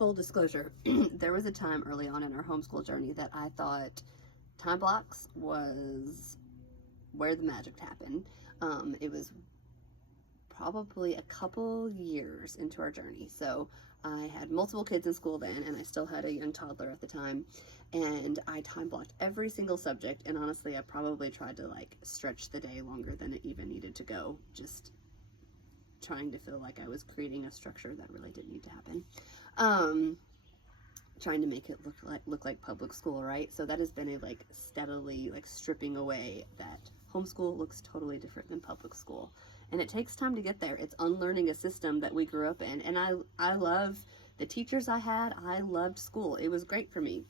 Full disclosure, there was a time early on in our homeschool journey that I thought time blocks was where the magic happened. It was probably a couple years into our journey. So I had multiple kids in school then, and I still had a young toddler at the time. And I time blocked every single subject. And honestly, I probably tried to like stretch the day longer than it even needed to go, just trying to feel like I was creating a structure that really didn't need to happen. Trying to make it look like public school, right? So that has been a like steadily like stripping away that homeschool looks totally different than public school. And it takes time to get there. It's unlearning a system that we grew up in. And I love the teachers I had. I loved school. It was great for me.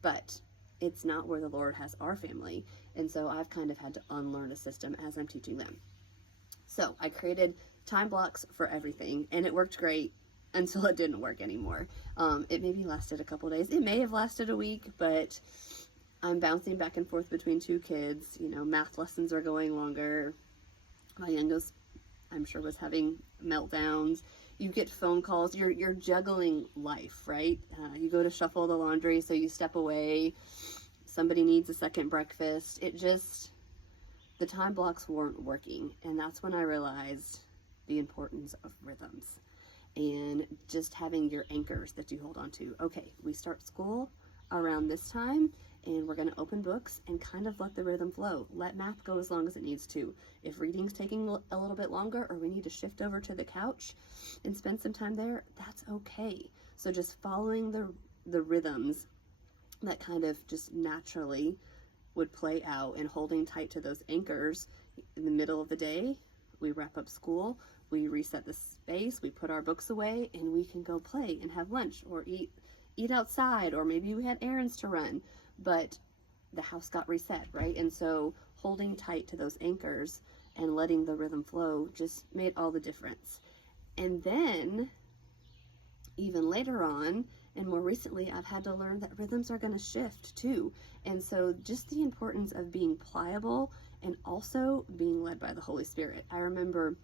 But it's not where the Lord has our family. And so I've kind of had to unlearn a system as I'm teaching them. So I created time blocks for everything, and it worked great until it didn't work anymore. It maybe lasted a couple days. It may have lasted a week, but I'm bouncing back and forth between two kids. You know, math lessons are going longer. My youngest, I'm sure, was having meltdowns. You get phone calls. You're juggling life, right? You go to shuffle the laundry, so you step away. Somebody needs a second breakfast. The time blocks weren't working, and that's when I realized the importance of rhythms and just having your anchors that you hold on to. Okay, we start school around this time, and we're going to open books and kind of let the rhythm flow. Let math go as long as it needs to. If reading's taking a little bit longer, or we need to shift over to the couch and spend some time there, that's okay. So just following the rhythms that kind of just naturally would play out, and holding tight to those anchors. In the middle of the day, we wrap up school, we reset the space, we put our books away, and we can go play and have lunch or eat outside, or maybe we had errands to run, but the house got reset, right? And so holding tight to those anchors and letting the rhythm flow just made all the difference. And then even later on, and more recently, I've had to learn that rhythms are going to shift too. And so just the importance of being pliable and also being led by the Holy Spirit. I remember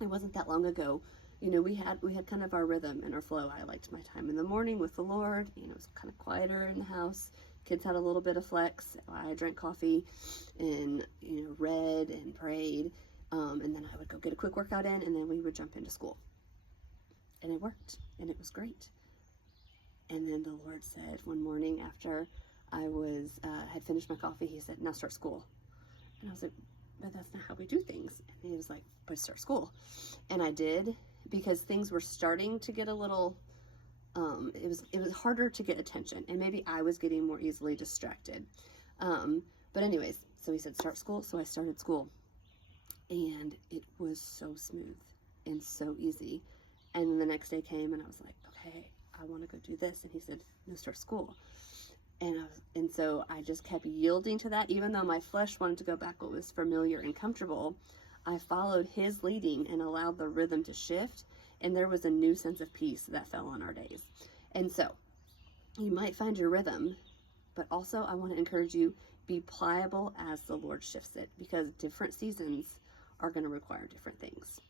it wasn't that long ago, you know, we had kind of our rhythm and our flow. I liked my time in the morning with the Lord. You know, it was kind of quieter in the house. Kids had a little bit of flex. I drank coffee and, you know, read and prayed. And then I would go get a quick workout in, and then we would jump into school. And it worked, and it was great. And then the Lord said one morning after I had finished my coffee, he said, "Now start school." And I was like, "But that's not how we do things." And he was like, "But start school." And I did, because things were starting to get a little, it was harder to get attention, and maybe I was getting more easily distracted. But anyways, so he said, "Start school." So I started school, and it was so smooth and so easy. And then the next day came, and I was like, "Okay, I want to go do this." And he said, "No, start school." And so I just kept yielding to that, even though my flesh wanted to go back what was familiar and comfortable. I followed his leading and allowed the rhythm to shift, and there was a new sense of peace that fell on our days. And so you might find your rhythm, but also I want to encourage you, be pliable as the Lord shifts it, because different seasons are going to require different things.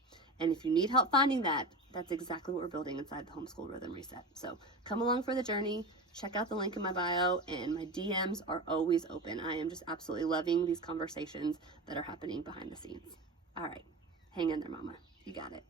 And if you need help finding that, that's exactly what we're building inside the Homeschool Rhythm Reset. So come along for the journey. Check out the link in my bio, and my DMs are always open. I am just absolutely loving these conversations that are happening behind the scenes. All right, hang in there, Mama. You got it.